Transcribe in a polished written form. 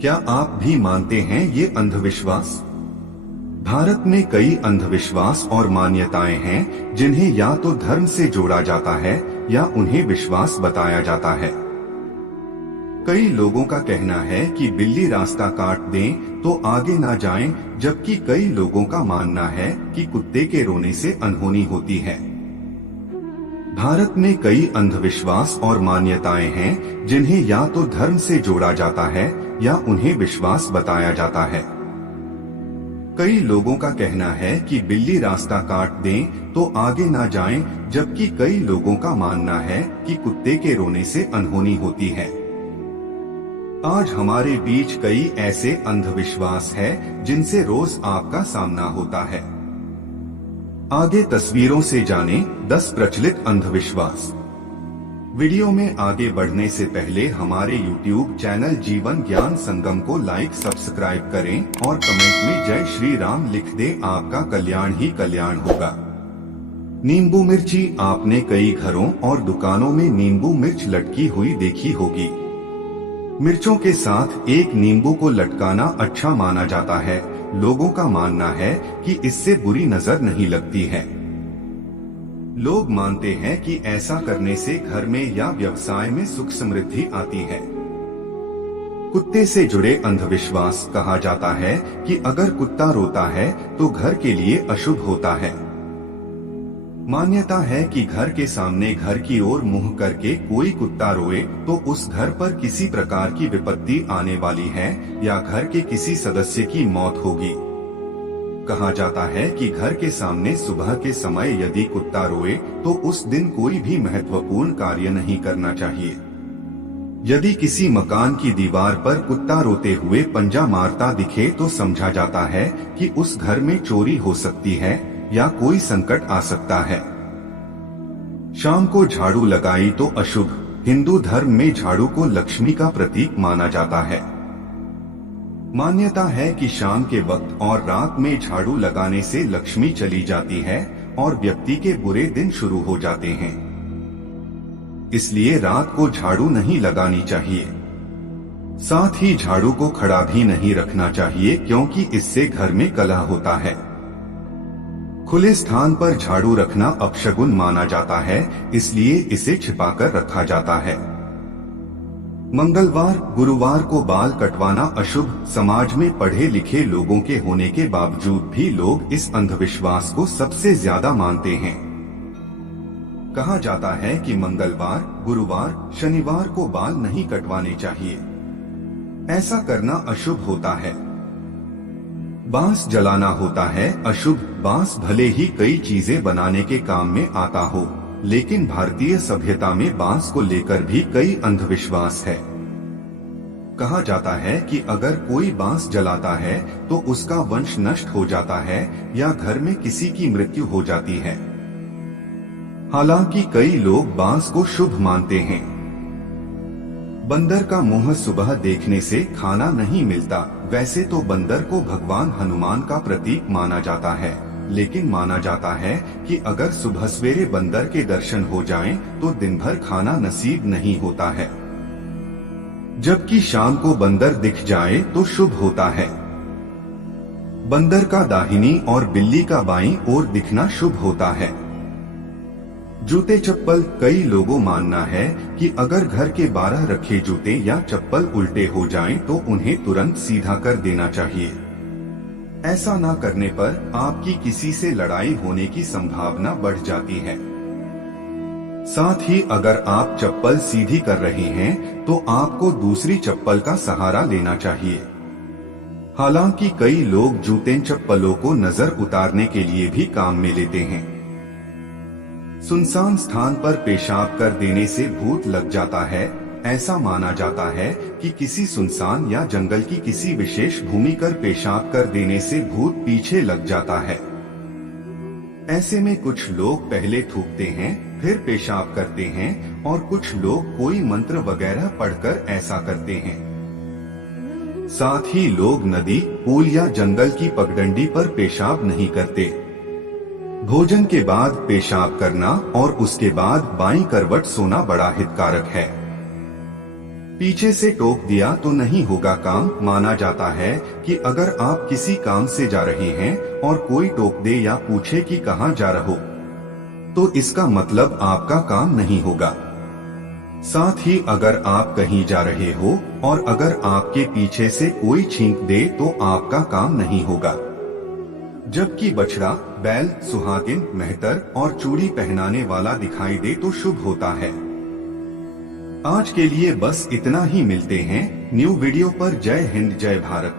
क्या आप भी मानते हैं ये अंधविश्वास? भारत में कई अंधविश्वास और मान्यताएं हैं जिन्हें या तो धर्म से जोड़ा जाता है या उन्हें विश्वास बताया जाता है। कई लोगों का कहना है कि बिल्ली रास्ता काट दें तो आगे ना जाएं, जबकि कई लोगों का मानना है कि कुत्ते के रोने से अनहोनी होती है। भारत में कई अंधविश्वास और मान्यताएं हैं जिन्हें या तो धर्म से जोड़ा जाता है या उन्हें विश्वास बताया जाता है। कई लोगों का कहना है कि बिल्ली रास्ता काट दें तो आगे ना जाएं, जबकि कई लोगों का मानना है कि कुत्ते के रोने से अनहोनी होती है। आज हमारे बीच कई ऐसे अंधविश्वास है जिनसे रोज आपका सामना होता है। आगे तस्वीरों से जानें 10 प्रचलित अंधविश्वास। वीडियो में आगे बढ़ने से पहले हमारे YouTube चैनल जीवन ज्ञान संगम को लाइक सब्सक्राइब करें और कमेंट में जय श्री राम लिख दें। आपका कल्याण ही कल्याण होगा। नींबू मिर्ची। आपने कई घरों और दुकानों में नींबू मिर्च लटकी हुई देखी होगी। मिर्चों के साथ एक नींबू को लटकाना अच्छा माना जाता है। लोगों का मानना है कि इससे बुरी नजर नहीं लगती है। लोग मानते हैं कि ऐसा करने से घर में या व्यवसाय में सुख समृद्धि आती है। कुत्ते से जुड़े अंधविश्वास। कहा जाता है कि अगर कुत्ता रोता है तो घर के लिए अशुभ होता है। मान्यता है कि घर के सामने घर की ओर मुंह करके कोई कुत्ता रोए तो उस घर पर किसी प्रकार की विपत्ति आने वाली है या घर के किसी सदस्य की मौत होगी। कहा जाता है कि घर के सामने सुबह के समय यदि कुत्ता रोए तो उस दिन कोई भी महत्वपूर्ण कार्य नहीं करना चाहिए। यदि किसी मकान की दीवार पर कुत्ता रोते हुए पंजा मारता दिखे तो समझा जाता है कि उस घर में चोरी हो सकती है या कोई संकट आ सकता है। शाम को झाड़ू लगाई तो अशुभ। हिंदू धर्म में झाड़ू को लक्ष्मी का प्रतीक माना जाता है। मान्यता है कि शाम के वक्त और रात में झाड़ू लगाने से लक्ष्मी चली जाती है और व्यक्ति के बुरे दिन शुरू हो जाते हैं। इसलिए रात को झाड़ू नहीं लगानी चाहिए। साथ ही झाड़ू को खड़ा भी नहीं रखना चाहिए, क्योंकि इससे घर में कलह होता है। खुले स्थान पर झाड़ू रखना अपशगुन माना जाता है, इसलिए इसे छिपाकर रखा जाता है। मंगलवार, गुरुवार को बाल कटवाना अशुभ। समाज में पढ़े लिखे लोगों के होने के बावजूद भी लोग इस अंधविश्वास को सबसे ज्यादा मानते हैं। कहा जाता है कि मंगलवार, गुरुवार, शनिवार को बाल नहीं कटवाने चाहिए। ऐसा करना अशुभ होता है। बांस जलाना होता है अशुभ। बांस भले ही कई चीजें बनाने के काम में आता हो, लेकिन भारतीय सभ्यता में बांस को लेकर भी कई अंधविश्वास है। कहा जाता है कि अगर कोई बांस जलाता है तो उसका वंश नष्ट हो जाता है या घर में किसी की मृत्यु हो जाती है। हालांकि कई लोग बांस को शुभ मानते हैं। बंदर का मुंह सुबह देखने से खाना नहीं मिलता। वैसे तो बंदर को भगवान हनुमान का प्रतीक माना जाता है, लेकिन माना जाता है कि अगर सुबह सवेरे बंदर के दर्शन हो जाएं तो दिन भर खाना नसीब नहीं होता है, जबकि शाम को बंदर दिख जाए तो शुभ होता है। बंदर का दाहिनी और बिल्ली का बाईं ओर दिखना शुभ होता है। जूते चप्पल। कई लोगों मानना है कि अगर घर के 12 रखे जूते या चप्पल उल्टे हो जाएं तो उन्हें तुरंत सीधा कर देना चाहिए। ऐसा न करने पर आपकी किसी से लड़ाई होने की संभावना बढ़ जाती है। साथ ही अगर आप चप्पल सीधी कर रहे हैं तो आपको दूसरी चप्पल का सहारा लेना चाहिए। हालांकि कई लोग जूते चप्पलों को नजर उतारने के लिए भी काम में लेते हैं। सुनसान स्थान पर पेशाब कर देने से भूत लग जाता है। ऐसा माना जाता है कि किसी सुनसान या जंगल की किसी विशेष भूमि पर पेशाब कर देने से भूत पीछे लग जाता है। ऐसे में कुछ लोग पहले थूकते हैं, फिर पेशाब करते हैं और कुछ लोग कोई मंत्र वगैरह पढ़कर ऐसा करते हैं। साथ ही लोग नदी, पुल या जंगल की पगडंडी पर पेशाब नहीं करते। भोजन के बाद पेशाब करना और उसके बाद बाईं करवट सोना बड़ा हितकारक है। पीछे से टोक दिया तो नहीं होगा काम। माना जाता है कि अगर आप किसी काम से जा रहे हैं और कोई टोक दे या पूछे कि कहाँ जा रहे हो, तो इसका मतलब आपका काम नहीं होगा। साथ ही अगर आप कहीं जा रहे हो और अगर आपके पीछे से कोई छींक दे तो आपका काम नहीं होगा। जबकि बछड़ा, बैल, सुहागिन, मेहतर और चूड़ी पहनाने वाला दिखाई दे तो शुभ होता है। आज के लिए बस इतना ही। मिलते हैं न्यू वीडियो पर। जय हिंद, जय भारत।